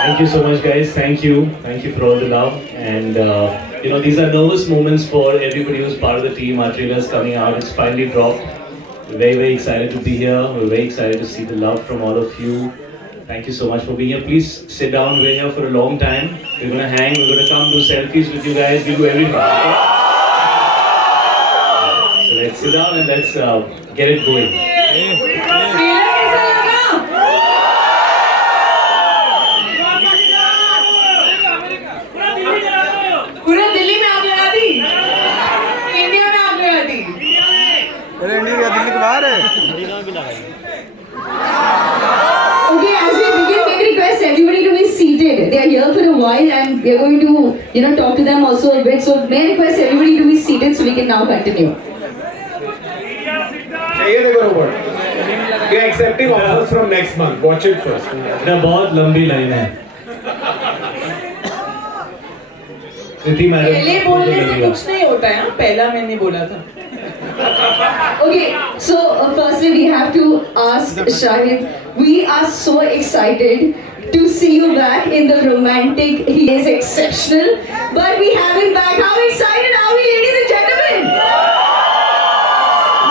Thank you so much, guys. Thank you. Thank you for all the love. And these are nervous moments for everybody who's part of the team. Our trailer's coming out. It's finally dropped. We're very, very excited to be here. We're very excited to see the love from all of you. Thank you so much for being here. Please sit down. We're here for a long time. We're gonna hang. We're gonna come do selfies with you guys. We'll do everything. Okay? So let's sit down and let's get it going. पूरे दिल्ली में आग लगा दी, India में आग लगा दी। अरे India Delhi के बाहर है। Okay, as we begin, may we request everybody to be seated. They are here for a while, and we are going to, talk to them also a bit. So may I request everybody to be seated so we can now continue. ये देखो robot, we are accepting offers from next month. Watch it first. ना बहुत लंबी line है। पहले बोलने से कुछ नहीं होता है, पहला मैंने बोला था। Okay, so firstly we have to ask Shahid. We are so excited to see you back in the romantic. He is exceptional, but we have him back. How excited are we, ladies and gentlemen?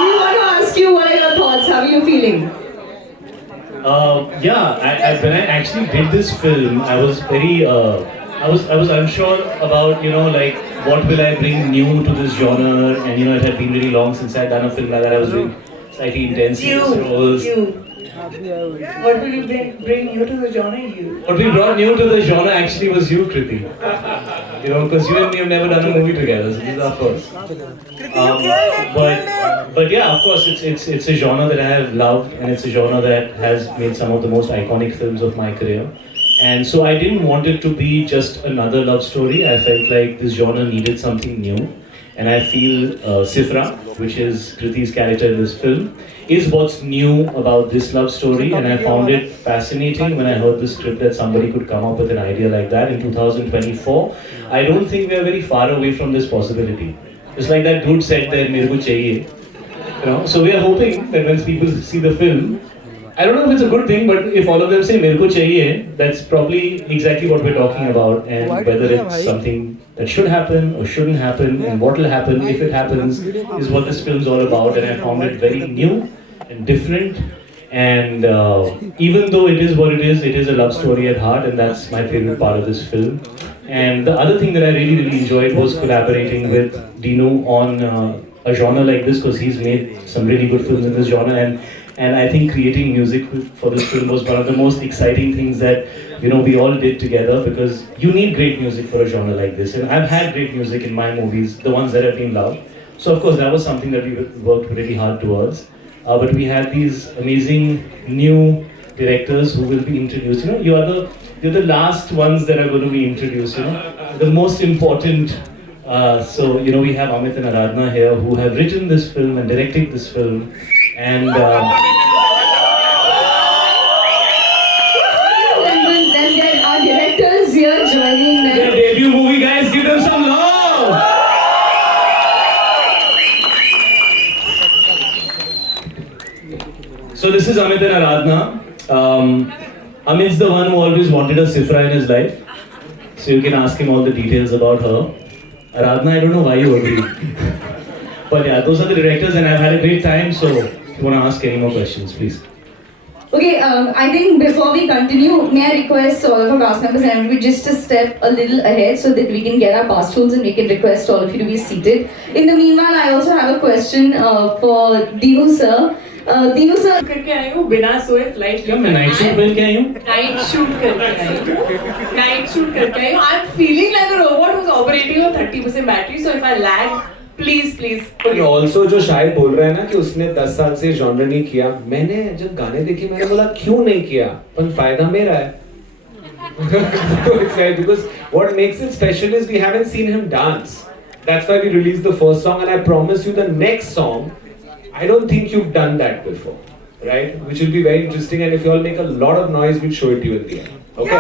We want to ask you, what are your thoughts? How are you feeling? When I actually did this film, I was very, I was unsure about, what will I bring new to this genre, and it had been really long since I had done a film like that. I was doing slightly intense roles. What will you bring new to the genre? What we brought new to the genre actually was you, Kriti. Because you and me have never done a movie together, so this is our first. But yeah, of course, it's a genre that I have loved, and it's a genre that has made some of the most iconic films of my career. And so I didn't want it to be just another love story. I felt like this genre needed something new. And I feel Sifra, which is Kriti's character in this film, is what's new about this love story. And I found it fascinating when I heard the script that somebody could come up with an idea like that in 2024. I don't think we are very far away from this possibility. It's like that dude said that "Mere ko chahiye." So we are hoping that when people see the film, I don't know if it's a good thing, but if all of them say "Mere ko chahiye," that's probably exactly what we're talking about, and whether it's something that should happen or shouldn't happen, and what will happen if it happens, is what this film's all about. And I found it very new and different. And even though it is what it is a love story at heart, and that's my favorite part of this film. And the other thing that I really, really enjoyed was collaborating with Dino on a genre like this, because he's made some really good films in this genre, and I think creating music for this film was one of the most exciting things that we all did together, because you need great music for a genre like this. And I've had great music in my movies, the ones that have been loved. So of course that was something that we worked really hard towards. But we had these amazing new directors who will be introduced. You're the last ones that are going to be introduced. The most important. So we have Amit and Aradhana here, who have written this film and directed this film. And Let's get our directors here joining them. their debut movie, guys, give them some love! So this is Amit and Aradhana. Amit's the one who always wanted a Sifra in his life. So you can ask him all the details about her. Aradhana, I don't know why you agree. But yeah, those are the directors, and I've had a great time. So if you want to ask any more questions, please. Okay, I think before we continue, may I request all of our cast members and everybody just to step a little ahead so that we can get our pass tools and we can request all of you to be seated. In the meanwhile, I also have a question for Dinu sir. Dinu sir, करके आई हूँ बिना सोए flight क्या मैं night shoot पहन के आई हूँ? Night shoot करके आई हूँ नाइट शूट करके आई हूँ I am feeling like a robot who's operating on 30% battery, so if I lag, please also जो शाहिद बोल रहा है ना कि उसने 10 साल से जॉनर नहीं किया, मैंने जब गाने देखे मैंने बोला क्यों नहीं किया, पर फायदा मेरा है. So it's like, because what makes it special is we haven't seen him dance. That's why we released the first song, and I promise you the next song, I don't think you've done that before, right? Which will be very interesting, and if you all make a lot of noise, we'll show it to you in the end. Okay?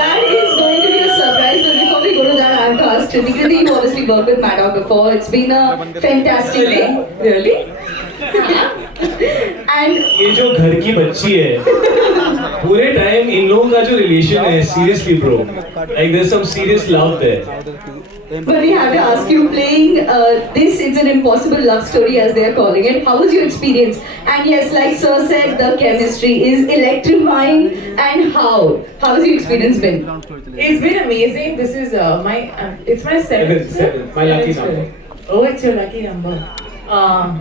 that is going to be a surprise. But before we go to that, I have to ask Kriti. Kriti, you obviously worked with Maddow before. It's been a fantastic day. really And ये जो घर की बच्ची है पूरे time in लोगों का जो रिलेशन है seriously bro, like there's some serious love there. But we have to ask you, playing this, it's an impossible love story as they are calling it. How was your experience? And yes, like Sir said, the chemistry is electrifying. And how? How has your experience been? It's been amazing. This is it's my seventh film. My lucky Seventh number. film. Oh, it's your lucky number.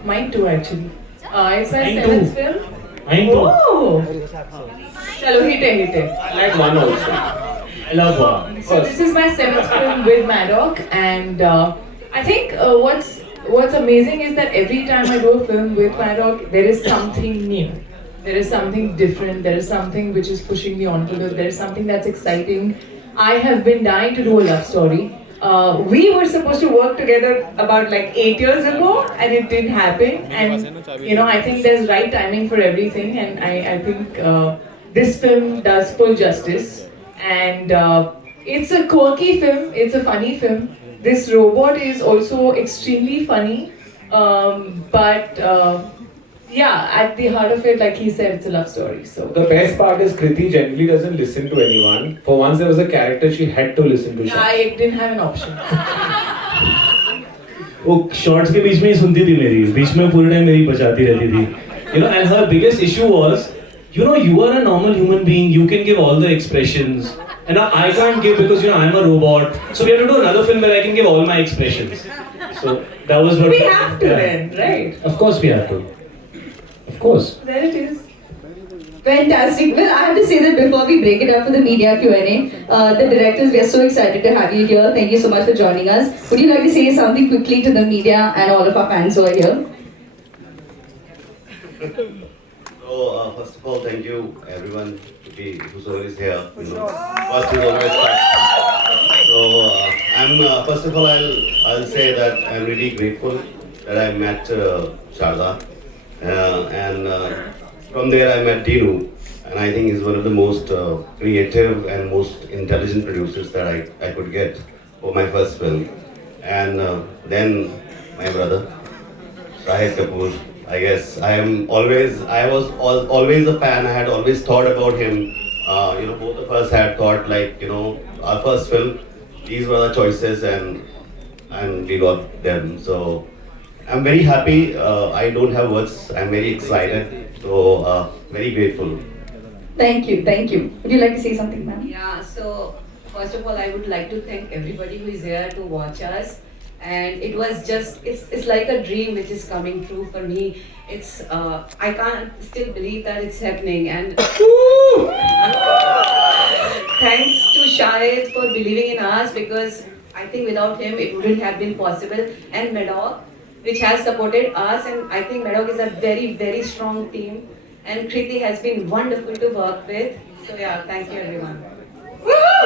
Mine too, actually. It's my Mine seventh too. film. Mine too. Oh! Chalo, hit it. I like one also. I love her. So this is my seventh film with Maddock, and I think what's amazing is that every time I do a film with Maddock, there is something new. There is something different. There is something which is pushing me on to do. There is something that's exciting. I have been dying to do a love story. We were supposed to work together about like 8 years ago, and it didn't happen. And I think there's right timing for everything, and I think this film does full justice. And it's a quirky film. It's a funny film. This robot is also extremely funny, but yeah, at the heart of it, like he said, it's a love story. So The best part is Kriti generally doesn't listen to anyone. For once there was a character she had to listen to. I didn't have an option. वो shorts के बीच में ही सुनती थी मेरी, बीच में पूरे time मेरी बचाती रहती थी. And her biggest issue was, you are a normal human being, you can give all the expressions, and I can't give because I'm a robot. So we have to do another film where I can give all my expressions. So that was what We have to then, right? Of course we have to. Of course. There it is. Fantastic. Well, I have to say that before we break it up for the media Q&A, the directors, we are so excited to have you here. Thank you so much for joining us. Would you like to say something quickly to the media and all of our fans who are here? So, first of all, thank you everyone whosoever is here. First is always fact. So, first of all, I'll say that I'm really grateful that I met Sharda, and from there I met Dinu, and I think he's one of the most creative and most intelligent producers that I could get for my first film. And then my brother, Shahid Kapoor. I guess I was always a fan. I had always thought about him. Both of us had thought our first film, these were the choices, and we got them. So I'm very happy. I don't have words. I'm very excited. So very grateful. Thank you. Would you like to say something, ma'am? Yeah, so first of all, I would like to thank everybody who is here to watch us. And it was just, it's like a dream which is coming true for me. It's, I can't still believe that it's happening. And thanks to Shahid for believing in us, because I think without him it wouldn't have been possible. And Maddock, which has supported us, and I think Maddock is a very, very strong team. And Kriti has been wonderful to work with. So yeah, thank you everyone.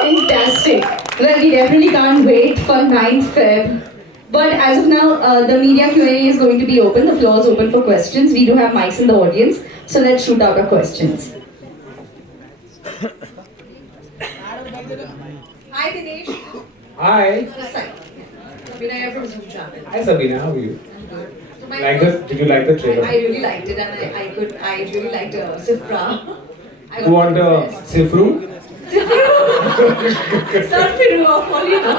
Fantastic. Well, we definitely can't wait for 9th Feb. But as of now, the media Q&A is going to be open. The floor is open for questions. We do have mics in the audience. So let's shoot out our questions. Hi Dinesh. Hi. Abhinaya from Zoom channel. Hi Sabina, how are you? So my Did you like the trailer? I really liked it, and I really liked Sifra. You want a Sifru? Surfiru of all you know.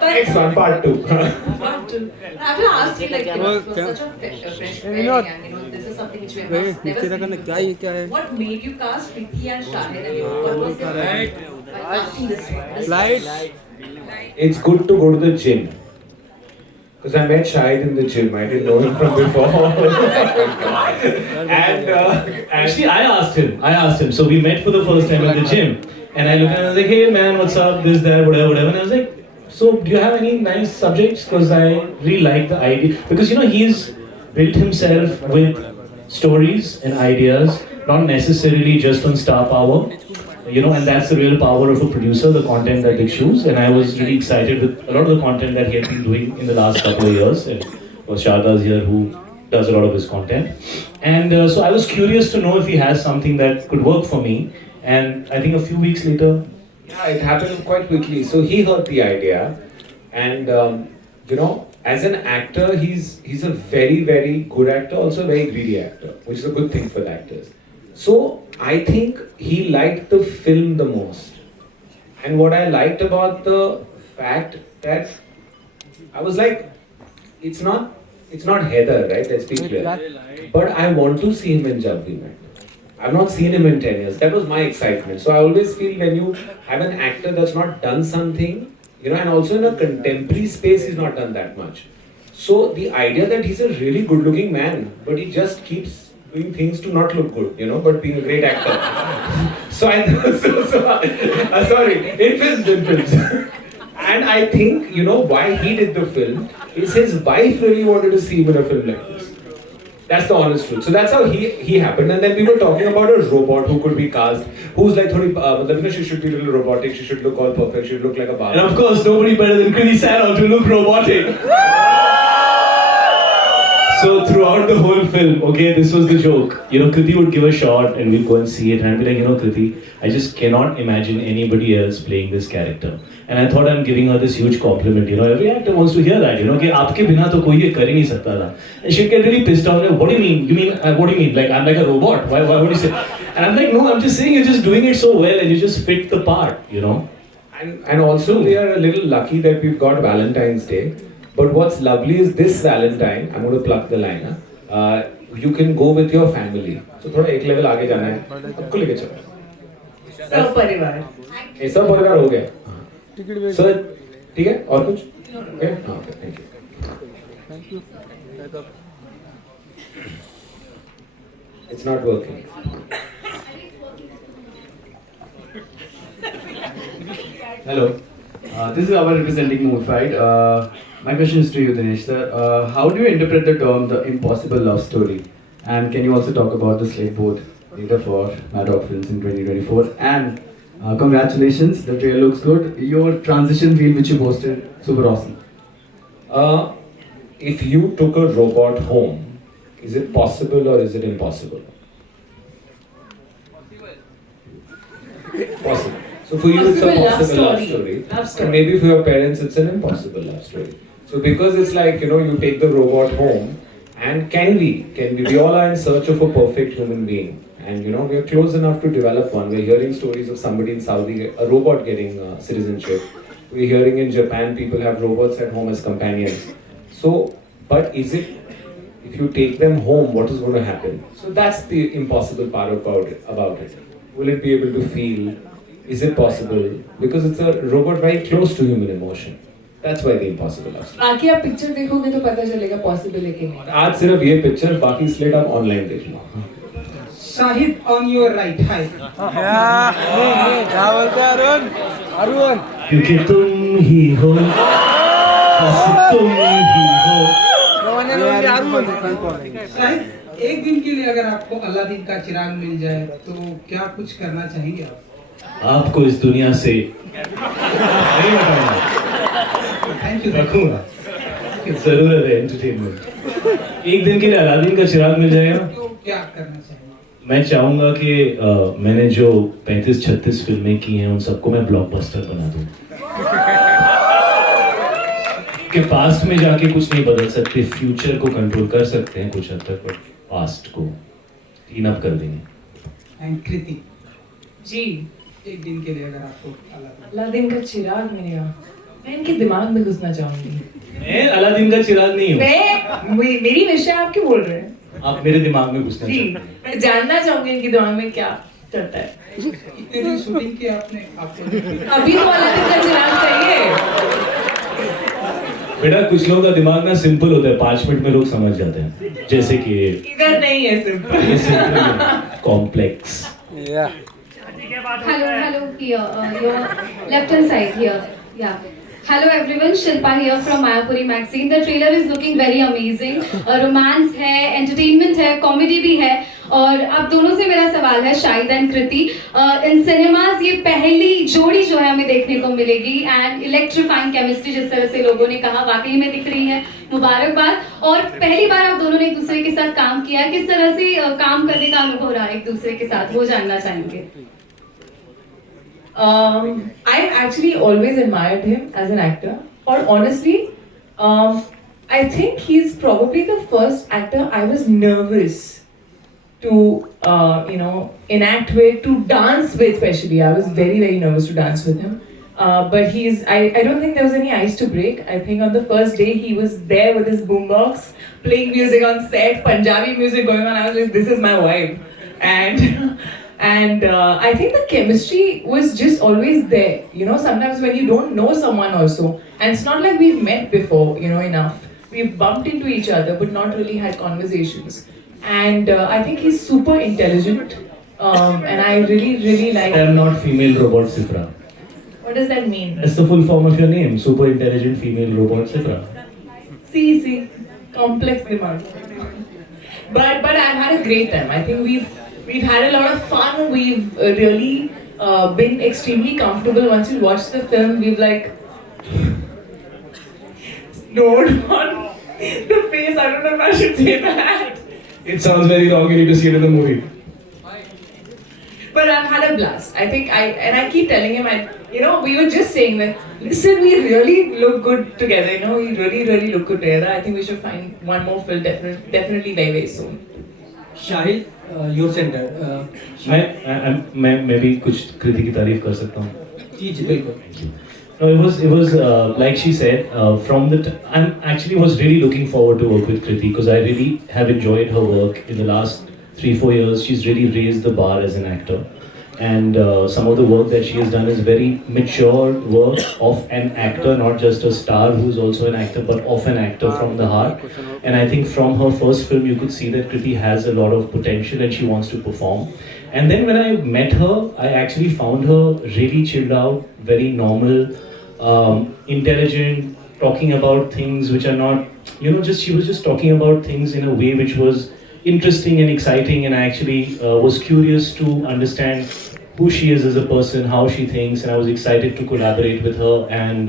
But Next one, part 2. I have to ask you, like, it was such a fresh wedding, and this is something which we have never seen. What made you cast Kriti and Shahid, and what was your by casting this? It's good to go to the gym. Because I met Shahid in the gym. I didn't know him from before. and Actually, I asked him. So we met for the first time at the gym, and I looked at him and I was like, "Hey man, what's up? This, that, whatever." And I was like, "So do you have any nice subjects?" Because I really like the idea. Because he's built himself with stories and ideas, not necessarily just on star power. And that's the real power of a producer, the content that they choose. And I was really excited with a lot of the content that he had been doing in the last couple of years. And Sharda's here, who does a lot of his content. And so I was curious to know if he has something that could work for me. And I think a few weeks later, yeah, it happened quite quickly. So he heard the idea, and as an actor, he's a very, very good actor, also a very greedy actor, which is a good thing for the actors. So I think he liked the film the most. And what I liked about the fact that I was like, it's not Heather, right? Let's be clear. But I want to see him in Jab We Met. I've not seen him in 10 years. That was my excitement. So I always feel when you have an actor that's not done something, you know, and also in a contemporary space, he's not done that much. So the idea that he's a really good-looking man, but he just keeps doing things to not look good, you know, but being a great actor. So I sorry, in films. And I think, you know, why he did the film is his wife really wanted to see him in a film like this. That's the honest truth. So that's how he happened. And then we were talking about a robot who could be cast, who's like, she should be a little robotic, she should look all perfect, she should look like a Barbie. And of course, nobody better than Kriti Sanon to look robotic. So throughout the whole film, okay, this was the joke. You know, Kriti would give a shot and we'd go and see it and I'd be like, you know, Kriti, I just cannot imagine anybody else playing this character. And I thought I'm giving her this huge compliment. You know, every actor wants to hear that. You know, कि आपके बिना तो कोई ये कर ही नहीं सकता था. And she'd get really pissed off. Like, what do you mean? What do you mean? Like I'm like a robot? Why would you say? And I'm like, no, I'm just saying you're just doing it so well and you just fit the part. You know. And also we are a little lucky that we've got Valentine's Day. But what's lovely is this Valentine, I'm going to plug the line, you can go with your family. So थोड़ा एक level आगे जाना है, सबको लेके चलो. सब परिवार. ये सब परिवार हो गया. So ठीक है और कुछ? Okay, thank you. Thank you. It's not working. Hello, this is our representing Moonfight. My question is to you, Dinesh sir. How do you interpret the term the impossible love story? And can you also talk about the slate board data for Maddox Films in 2024? And congratulations, the trailer looks good. Your transition reel which you posted, super awesome. If you took a robot home, is it possible or is it impossible? Possible. So for you it's a possible love story. And maybe for your parents it's an impossible love story. So because it's like, you know, you take the robot home and can we all are in search of a perfect human being. And you know, we are close enough to develop one. We're hearing stories of somebody in Saudi, a robot getting citizenship. We're hearing in Japan people have robots at home as companions. So, but is it, if you take them home, what is going to happen? So that's the impossible part about it. Will it be able to feel? Is it possible? Because it's a robot very close to human emotion. That's why the impossible is. बाकी आप picture देखोगे तो पता चलेगा possible है कि नहीं. आज सिर्फ ये पिक्चर, बाकी स्लेट आप ऑनलाइन देख लो. Shahid on your right. Hi. क्या बोलते हैं अरुण? अरुण. क्योंकि तुम ही हो, बस तुम ही हो. शाहिद, एक दिन के लिए अगर आपको अलादीन का चिराग मिल जाए तो क्या कुछ करना चाहेंगे आप? आपको इस दुनिया से नहीं हटाऊंगा. रखूंगा. जरूरत है एंटरटेनमेंट. एक दिन के लिए अलादीन का चिराग मिल जाएगा तो क्या करना चाहेंगे? मैं चाहूंगा कि मैंने जो 35-36 फिल्में की हैं उन सबको मैं ब्लॉकबस्टर बना दूं. कि पास्ट में जाके कुछ नहीं बदल सकते, फ्यूचर को कंट्रोल कर सकते हैं कुछ हद तक, बट पास्ट को क्लीन अप कर देंगे. एंड कृति जी, एक दिन के लिए अगर आपको अलादीन का चिराग मिलेगा, मैं इनके दिमाग में घुसना चाहूंगी. मैं अलादीन का चिराग नहीं हूँ. मेरी विषय आप क्यों बोल रहे हैं? आप मेरे दिमाग में घुसना जी, चाहते हैं. मैं जानना चाहूंगी इनके दिमाग में क्या चलता है. इतनी शूटिंग की आपने अभी तो अलादीन का चिराग चाहिए. बेटा कुछ लोगों का दिमाग ना सिंपल होता है, 5 मिनट में लोग समझ जाते हैं. जैसे कि इधर नहीं है सिंपल, ये सिंपल है, complex. Hello here, your left hand side here. Yeah. Hello everyone, Shilpa here from Mayapuri Magazine. The trailer is looking very amazing. Romance है, entertainment है, comedy भी है. और आप दोनों से मेरा सवाल है, Shahid and Kriti, in cinemas ये पहली जोड़ी जो है हमें देखने को मिलेगी एंड इलेक्ट्रीफाइंग केमिस्ट्री जिस तरह से लोगों ने कहा वाकई में दिख रही है. मुबारकबाद. और पहली बार आप दोनों ने एक दूसरे के साथ काम किया, किस तरह से काम करने का अनुभव रहा एक दूसरे के साथ, वो जानना चाहेंगे. I actually always admired him as an actor, or honestly, I think he's probably the first actor I was nervous to enact with, to dance with. Especially, I was very very nervous to dance with him. But I don't think there was any ice to break. I think on the first day he was there with his boombox, playing music on set, Punjabi music going on. I was like, this is my vibe. And and I think the chemistry was just always there. Sometimes when you don't know someone also, and it's not like we've met before, enough. We've bumped into each other, but not really had conversations. And I think he's super intelligent, and I really, really like. I am not female robot Sifra. What does that mean? That's the full form of your name, super intelligent female robot Sifra. See, complex demand. But I've had a great time. I think we've had a lot of fun. We've really been extremely comfortable. Once you watch the film, we've like snowed on the face. I don't know if I should say that. It sounds very wrong. You need to see it in the movie. But I've had a blast. I think I keep telling him, we were just saying that, listen, we really look good together, we really, really look good together. I think we should find one more film definitely very, very soon. Shahid, your center. मैं maybe कुछ कृति की तारीफ कर सकता हूँ. जी बिल्कुल. No, it was like she said. I actually was really looking forward to work with Kriti because I really have enjoyed her work in the last 3-4 years. She's really raised the bar as an actor, and some of the work that she has done is very mature work of an actor, not just a star who's also an actor, but of an actor from the heart. And I think from her first film, you could see that Kriti has a lot of potential and she wants to perform. And then when I met her, I actually found her really chilled out, very normal, intelligent, talking about things which are not, she was just talking about things in a way which was interesting and exciting, and I actually was curious to understand who she is as a person, how she thinks, and I was excited to collaborate with her. And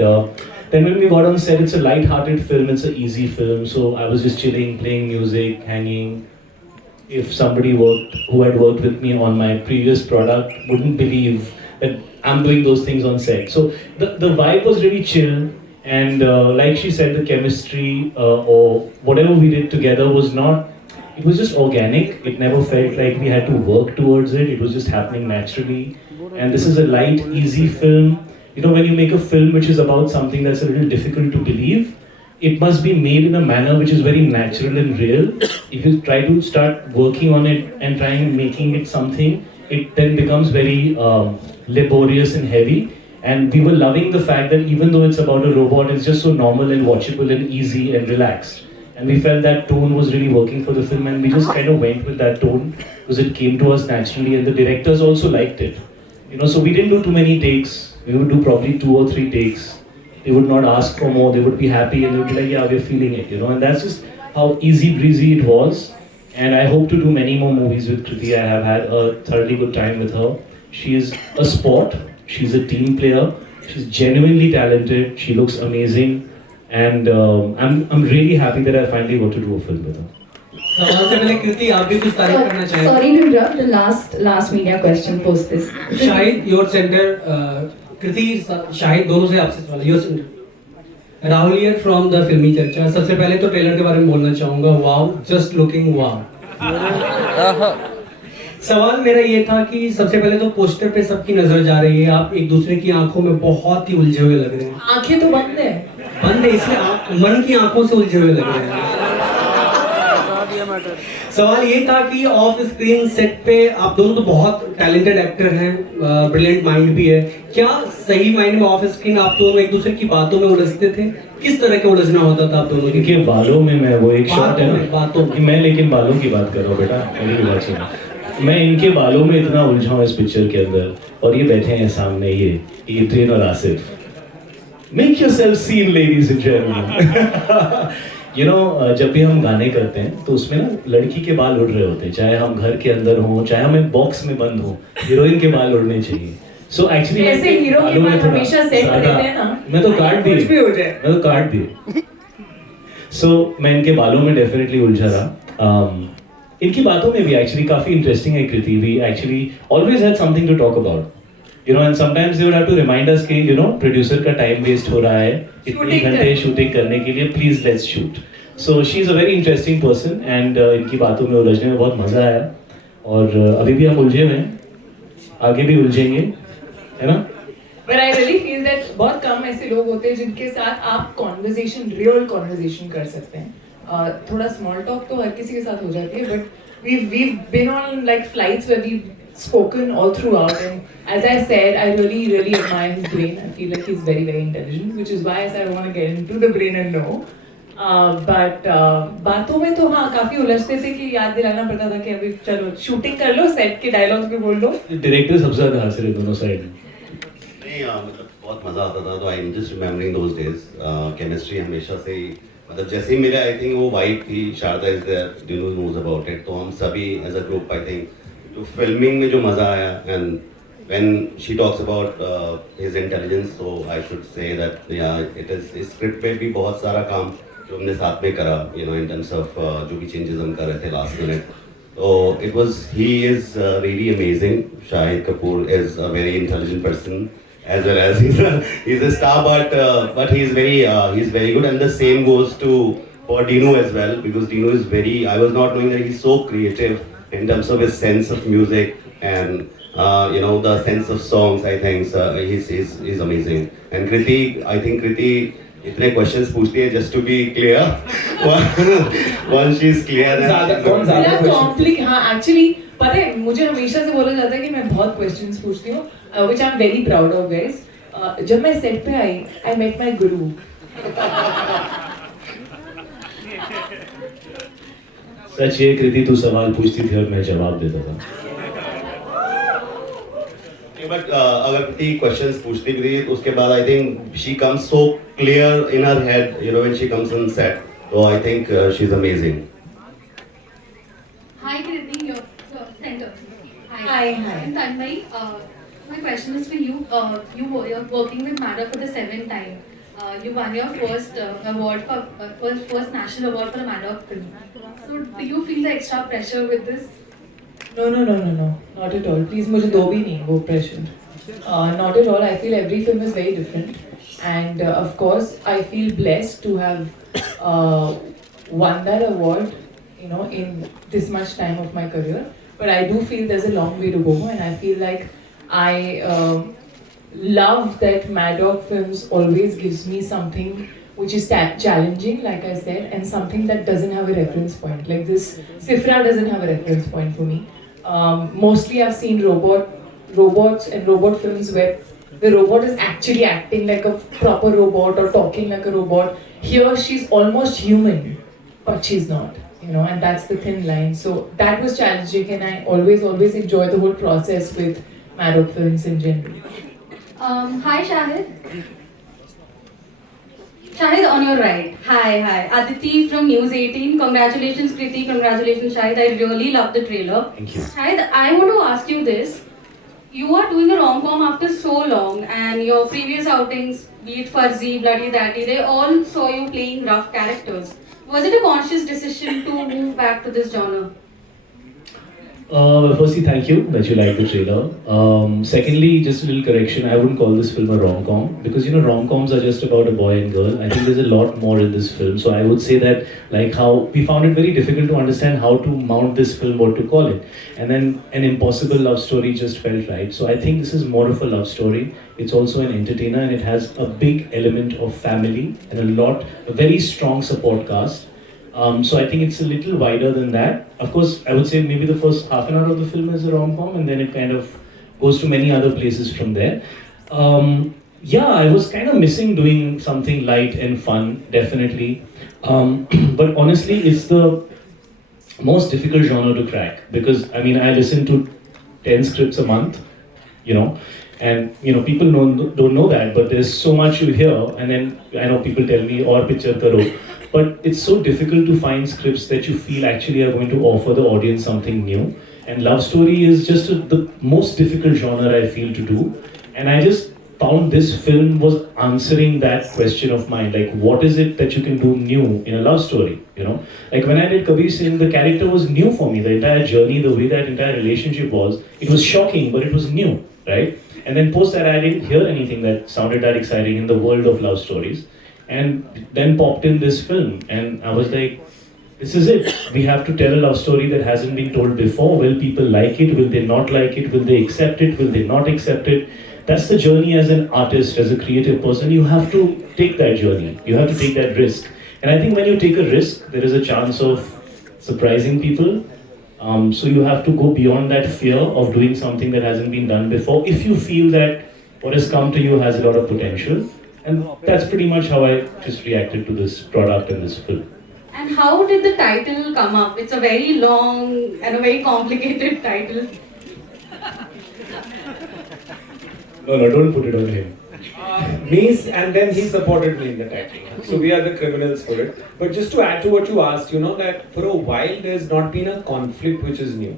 then when we got on set, it's a light-hearted film, it's an easy film, so I was just chilling, playing music, hanging. If somebody who had worked with me on my previous product wouldn't believe that I'm doing those things on set. So the vibe was really chill, and like she said, the chemistry or whatever we did together was not, it was just organic. It never felt like we had to work towards it. It was just happening naturally. And this is a light, easy film. When you make a film which is about something that's a little difficult to believe, it must be made in a manner which is very natural and real. If you try to start working on it and trying making it something, it then becomes very laborious and heavy. And we were loving the fact that even though it's about a robot, it's just so normal and watchable and easy and relaxed. And we felt that tone was really working for the film, and we just kind of went with that tone because it came to us naturally, and the directors also liked it. So we didn't do too many takes. We would do probably 2 or 3 takes. They would not ask for more. They would be happy and they would be like, yeah, we're feeling it, And that's just how easy breezy it was. And I hope to do many more movies with Kriti. I have had a thoroughly good time with her. She is a sport. She's a team player. She's genuinely talented. She looks amazing. And I'm really happy that I finally got to do a film with her. सवाल से पहले कृति आप भी कुछ तारीफ करना चाहेंगे? Sorry to interrupt. The last media question post this. Shahid, your center. कृति, शाहिद दोनों से आपसे सवाल. Your center. Rahul here from the फिल्मी चर्चा. सबसे पहले तो ट्रेलर के बारे में बोलना चाहूँगा. Wow, just looking wow. सवाल मेरा ये था कि सबसे पहले तो पोस्टर पे सबकी नजर जा रही है. आप एक दूसरे की आंखों में बहुत ही उलझे हुए लग रहे हैं. आंखें तो बंद है. बंद है, इसलिए मन की आंखों से उलझे हुए लग रहे हैं. सवाल ये था कि ऑफ स्क्रीन सेट पे आप दोनों तो बहुत टैलेंटेड एक्टर हैं, ब्रिलियंट माइंड भी है. क्या सही माइंड में ऑफ स्क्रीन आप दोनों एक दूसरे की बातों में उलझते थे? किस तरह के उलझना होता था आप दोनों के? इनके बालों में मैं वो एक शॉट है ना, बातों में मैं लेकिन बालों की बात कर रहा हूँ बेटा, मेरी बात सुनो. मैं इनके बालों में इतना उलझा हूँ इस पिक्चर के अंदर, और ये बैठे हैं सामने ये एड्रियन और Asif. Make yourself seen, ladies and gentlemen. जब भी हम गाने करते हैं तो उसमें ना लड़की के बाल उड़ रहे होते हैं, चाहे हम घर के अंदर हों, चाहे हम एक बॉक्स में बंद हों, हीरोइन के बाल उड़ने चाहिए. सो एक्चुअली ऐसे हीरो के बाल हमेशा सेट रहते हैं ना. मैं तो काट दिए. सो मैं इनके बालों में डेफिनेटली उलझा रहा. इनकी बातों में भी एक्चुअली काफी इंटरेस्टिंग है Kriti. We actually always had something to talk about. and sometimes they would have to remind us कि producer का time waste हो रहा है, इतने घंटे shooting करने के लिए, please let's shoot. So she's a very interesting person, and इनकी बातों में उलझने में बहुत मजा आया. और अभी भी हम उलझे हुए हैं, आगे भी उलझेंगे, है ना? But I really feel that बहुत कम ऐसे लोग होते हैं जिनके साथ आप real conversation कर सकते हैं. थोड़ा small talk तो हर किसी के साथ हो जाती है, but we've been on like flights where we've spoken all throughout, and as I said, I really admire his brain. I feel like he's very intelligent, which is why I said I want to get into the brain and know. But बातों में तो हाँ काफी उलझते थे कि याद दिलाना पड़ता था कि अभी चलो शूटिंग कर लो, सेट के डायलॉग्स भी बोल लो. डायरेक्टर सबसे ज्यादा हंस रहे दोनों साइड में. नहीं मतलब बहुत मजा आता था. तो I am just remembering those days. Chemistry हमेशा से ही मतलब जैसे ही मिले आई थिंक वो वाइब थी. Sharda is there, Dinu knows about it. तो हम सभी as a group I think तो फिल्मिंग में जो मजा आया. And when she talks about his intelligence, so I should say that yeah, it is script पे भी बहुत सारा काम जो हमने साथ में करा, you know, in terms of जो भी changes हम कर रहे थे last minute. So he is really amazing. Shahid Kapoor is a very intelligent person as well as he's a star, but he's very good. And the same goes for Dinu as well, because Dinu is I was not knowing that he's so creative in terms of his sense of music and you know, the sense of songs. I think he's amazing. And Kriti, I think Kriti इतने questions पूछती है just to be clear. Once she's clear, हाँ actually पता है मुझे हमेशा से बोला जाता है कि मैं बहुत questions पूछती हूँ, which I'm very proud of, guys. जब मैं set पे आई, I met my guru. सच ये कृति तू सवाल पूछती थी और मैं जवाब देता था. But अगर कृति questions पूछती भी थी उसके बाद I think she comes so clear in her head, you know, when she comes on set. So I think she's amazing. Hi Kriti, your center. Hi. I'm Tanmay. My question is for you. You're working with Maddock for the 7th time. You won your first award first national award for a Maddock film. So do you feel the extra pressure with this? No, not at all. Please, मुझे दो भी नहीं वो pressure. Not at all. I feel every film is very different, and of course, I feel blessed to have won that award, you know, in this much time of my career. But I do feel there's a long way to go, and I feel like I love that Maddock Films always gives me something which is challenging, like I said, and something that doesn't have a reference point. Like this, Sifra doesn't have a reference point for me. Mostly I've seen robots and robot films where the robot is actually acting like a proper robot or talking like a robot. Here she's almost human, but she's not, you know, and that's the thin line. So that was challenging, and I always enjoy the whole process with Maddock Films in general. Hi Shahid. Shahid, on your right. Hi. Aditi from News 18. Congratulations, Kriti. Congratulations, Shahid. I really love the trailer. Thank you. Shahid, I want to ask you this. You are doing a rom-com after so long, and your previous outings, be it Farzi, Bloody Daddy, they all saw you playing rough characters. Was it a conscious decision to move back to this genre? Firstly, thank you that you liked the trailer. Secondly, just a little correction, I wouldn't call this film a rom-com, because you know rom-coms are just about a boy and girl. I think there's a lot more in this film. So I would say that, like how we found it very difficult to understand how to mount this film, what to call it. And then an impossible love story just felt right. So I think this is more of a love story. It's also an entertainer, and it has a big element of family and a very strong support cast. So I think it's a little wider than that. Of course, I would say maybe the first half an hour of the film is a rom-com, and then it kind of goes to many other places from there. Yeah, I was kind of missing doing something light and fun, definitely. But honestly, it's the most difficult genre to crack, because I mean, I listen to 10 scripts a month, you know, and you know, people don't know that, but there's so much you hear, and then I know people tell me, or picture karo. But it's so difficult to find scripts that you feel actually are going to offer the audience something new. And love story is just the most difficult genre I feel to do. And I just found this film was answering that question of mine. Like, what is it that you can do new in a love story? You know, like when I did Kabir Singh, the character was new for me. The entire journey, the way that entire relationship was, it was shocking, but it was new, right? And then post that, I didn't hear anything that sounded that exciting in the world of love stories. And then popped in this film, and I was like, This is it. We have to tell a love story that hasn't been told before. Will people like it? Will they not like it? Will they accept it? Will they not accept it? That's the journey as an artist, as a creative person. You have to take that journey. You have to take that risk. And I think when you take a risk, there is a chance of surprising people. So you have to go beyond that fear of doing something that hasn't been done before. If you feel that what has come to you has a lot of potential. And that's pretty much how I just reacted to this product and this film. And how did the title come up? It's a very long and a very complicated title. No, don't put it on him. Me, and then he supported me in the title. So we are the criminals for it. But just to add to what you asked, that for a while there's not been a conflict which is new.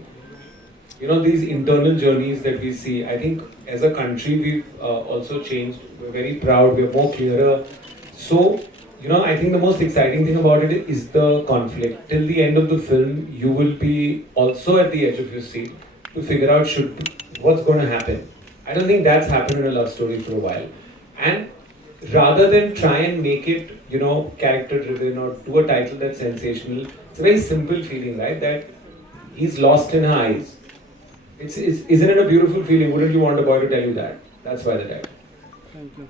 These internal journeys that we see, I think as a country we've also changed. We're very proud, we're more clearer. So, I think the most exciting thing about it is the conflict. Till the end of the film, you will be also at the edge of your seat to figure out what's going to happen. I don't think that's happened in a love story for a while. And rather than try and make it, character driven or do a title that's sensational, it's a very simple feeling, right? That he's lost in her eyes. Isn't it a beautiful feeling? Wouldn't you want a boy to tell you that? That's why the title. Thank you.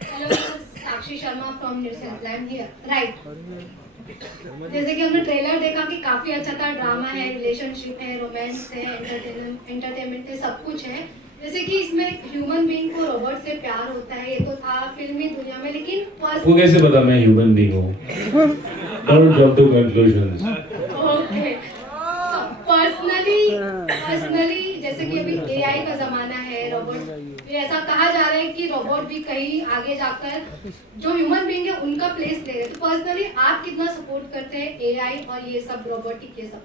Hello, this is Sakshi Sharma from News Headline here. Right. जैसे कि हमने trailer देखा कि काफी अच्छा था, drama है, relationship है, रोमांस है, एंटरटेनमेंट है, सब कुछ है. जैसे कि इसमें ह्यूमन बीइंग को रोबोट से प्यार होता है, ये तो था फिल्मी दुनिया में, लेकिन वो कैसे पता मैं ह्यूमन बीइंग हूँ? Don't jump to conclusions. Okay. Personally जैसे कि अभी एआई का जमाना है, रोबोट ऐसा कहा जा रहा है कि रोबोट भी कहीं आगे जाकर जो ह्यूमन बीइंग है उनका प्लेस ले रहे हैं. तो पर्सनली आप कितना सपोर्ट करते हैं एआई और ये सब रोबोटिक ये सब?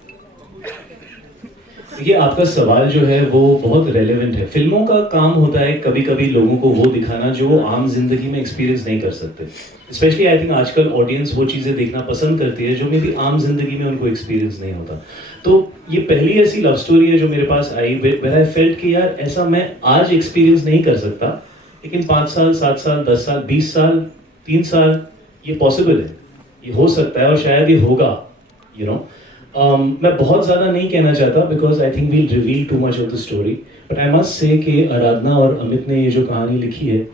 ये आपका सवाल जो है वो बहुत रेलेवेंट है. फिल्मों का काम होता है कभी कभी लोगों को वो दिखाना जो वो आम जिंदगी में एक्सपीरियंस नहीं कर सकते. स्पेशली आई थिंक आजकल ऑडियंस वो चीज़ें देखना पसंद करती है जो मे बी आम जिंदगी में उनको एक्सपीरियंस नहीं होता. तो ये पहली ऐसी लव स्टोरी है जो मेरे पास आई वेयर आई फेल्ट कि यार ऐसा मैं आज एक्सपीरियंस नहीं कर सकता, लेकिन 5 साल 7 साल 10 साल 20 साल 3 साल ये पॉसिबल है, ये हो सकता है और शायद ये होगा. मैं बहुत ज़्यादा नहीं कहना चाहता because I think we'll reveal too much of the story, but I must say that आराधना और अमित ने ये जो कहानी लिखी है,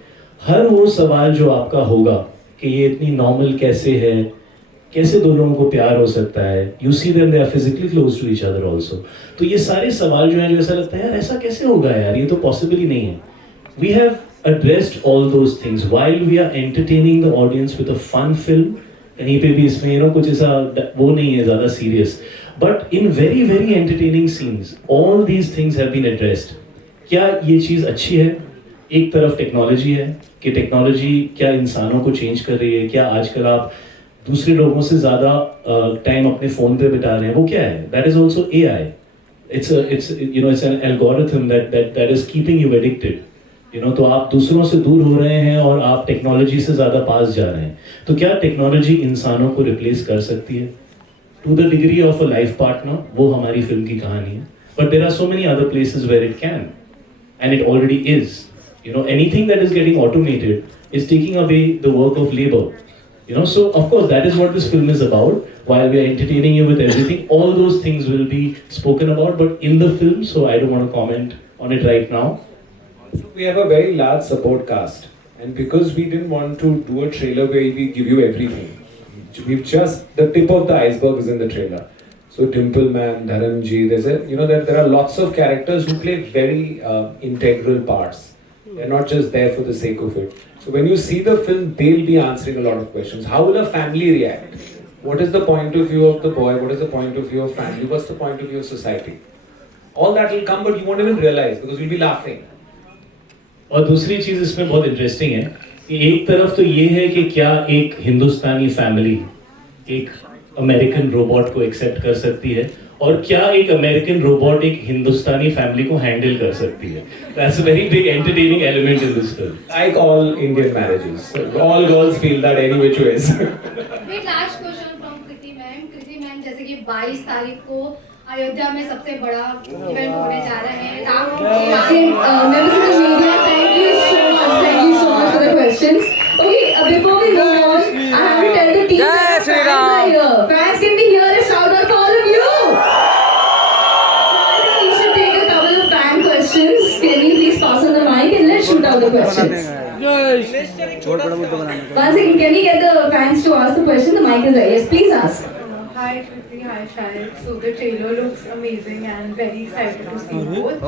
हर वो सवाल जो आपका होगा कि ये इतनी नॉर्मल कैसे है, कैसे दो लोगों को प्यार हो सकता है, you see them they are physically close to each other also. तो ये सारे सवाल जो हैं जो ऐसा लगता है यार ऐसा कैसे होगा यार, ये तो पॉसिबल ही नहीं है. We have addressed all those things while we are entertaining the audience with a fun film. कहीं पे भी इसमें कुछ ऐसा वो नहीं है ज़्यादा serious, but in very very entertaining scenes all these things have been addressed. क्या ये चीज़ अच्छी है? एक तरफ टेक्नोलॉजी है कि टेक्नोलॉजी क्या इंसानों को चेंज कर रही है, क्या आजकल आप दूसरे लोगों से ज़्यादा टाइम अपने फ़ोन पे बिता रहे हैं, वो क्या है? That is also AI. It's an algorithm that is keeping you addicted. तो आप दूसरों से दूर हो रहे हैं और आप टेक्नोलॉजी से ज़्यादा पास जा रहे हैं. तो क्या टेक्नोलॉजी इंसानों को रिप्लेस कर सकती है? To the degree of a life partner, वो हमारी फिल्म की कहानी है. But there are so many other places where it can, and it already is. Anything that is getting automated is taking away the work of labour. So of course that is what this film is about. While we are entertaining you with everything, all those things will be spoken about, but in the film, so I don't want to comment on it right now. We have a very large support cast, and because we didn't want to do a trailer where we give you everything, we've just the tip of the iceberg is in the trailer. So Dimple Man, Dharanji, there are lots of characters who play very integral parts. They're not just there for the sake of it. So when you see the film, they'll be answering a lot of questions. How will a family react? What is the point of view of the boy? What is the point of view of family? What's the point of view of society? All that will come, but you won't even realize because we'll be laughing. और दूसरी चीज़ इसमें बहुत interesting है कि एक तरफ तो ये है कि क्या एक हिंदुस्तानी फैमिली एक अमेरिकन रोबोट को एक्सेप्ट कर सकती है, और क्या एक अमेरिकन रोबोट एक हिंदुस्तानी फैमिली को हैंडल कर सकती है. That's a very big entertaining element in this film. Like all Indian marriages, all girls feel that any which ways. Wait, last question from Kriti ma'am. Kriti ma'am, जैसे कि 22 तारीख को अयोध्या में सबसे बड़ा इवेंट होने जा रहा है. Members of the media, thank you so much for the questions. Okay, before we move on, I have to tell the team that fans are here. Fans can all the questions. Once again, can we get the fans to ask the question? The mic is there. Yes, please ask. Hi Kriti, hi Shahid. So the trailer looks amazing and very excited to see both.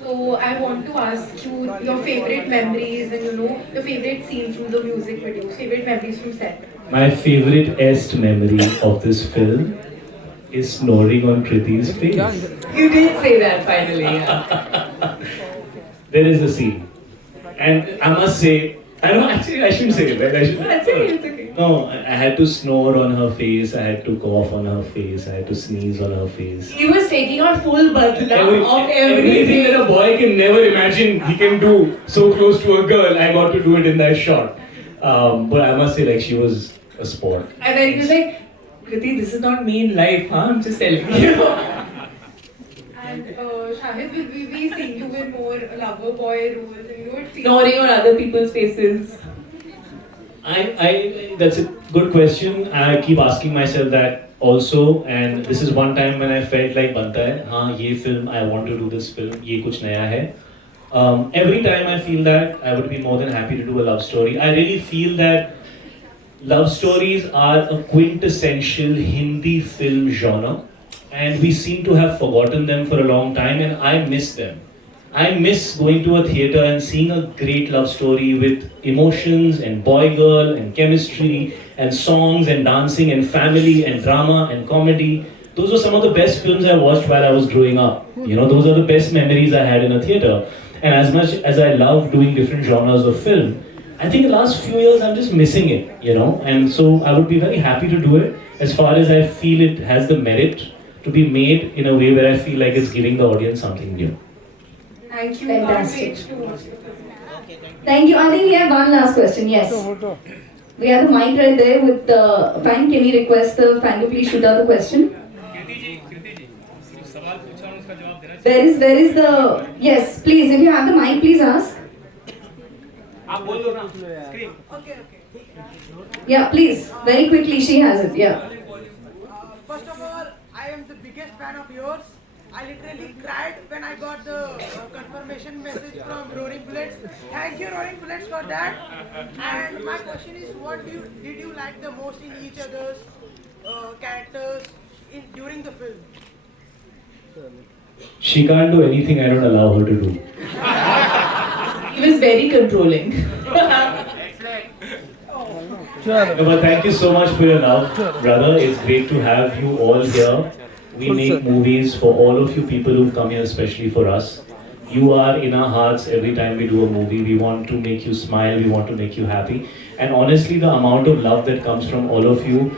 So I want to ask you your favorite memories and your favorite scenes from the music video, favorite memories from set. My favorite memory of this film is snoring on Kriti's face. You did say that finally. Yeah. There is a scene, and I must say, I know actually I shouldn't say it, right? I should. That's okay, it's okay. No, I had to snore on her face, I had to cough on her face, I had to sneeze on her face. He was taking out full badla of Everything that a boy can never imagine he can do so close to a girl, I got to do it in that shot. But I must say, like, she was a sport. And then he was like, Kriti, this is not me in life, huh? I'm just telling you. And Shahid, will we be seeing you in more lover boy roles and snoring on other people's faces? That's a good question. I keep asking myself that also, and this is one time when I felt like banta hai, haan, ye film, I want to do this film, ye kuch naya hai. Every time I feel that, I would be more than happy to do a love story. I really feel that love stories are a quintessential Hindi film genre, and we seem to have forgotten them for a long time, and I miss them. I miss going to a theatre and seeing a great love story with emotions and boy-girl and chemistry and songs and dancing and family and drama and comedy. Those were some of the best films I watched while I was growing up. Those are the best memories I had in a theatre. And as much as I love doing different genres of film, I think the last few years I'm just missing it, and so I would be very happy to do it as far as I feel it has the merit to be made in a way where I feel like it's giving the audience something new. Thank you. Fantastic. Thank you. I think we have one last question. Yes. We have the mic right there with the fan. Can we request the fan to please shoot out the question? There is the... Yes, please. If you have the mic, please ask. Yeah, please. Very quickly, she has it. Yeah. First of all, I am the biggest fan of yours. I literally cried when I got the confirmation message from Roaring Bullets. Thank you, Roaring Bullets, for that. And my question is, what did you like the most in each other's characters during the film? She can't do anything I don't allow her to do. He was very controlling. No, but thank you so much for your love, brother. It's great to have you all here. We make movies for all of you people who've come here, especially for us. You are in our hearts every time we do a movie. We want to make you smile, we want to make you happy. And honestly, the amount of love that comes from all of you,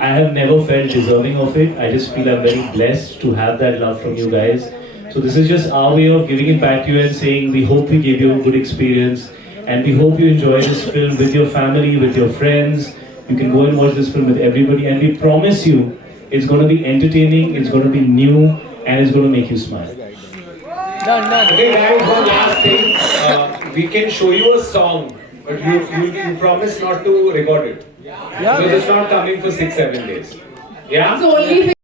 I have never felt deserving of it. I just feel I'm very blessed to have that love from you guys. So this is just our way of giving it back to you and saying we hope we gave you a good experience. And we hope you enjoy this film with your family, with your friends. You can go and watch this film with everybody. And we promise you, it's going to be entertaining, it's going to be new, and it's going to make you smile. Okay guys, one last thing. We can show you a song, but you promise not to record it. Because it's not coming for 6-7 days. Yeah? It's only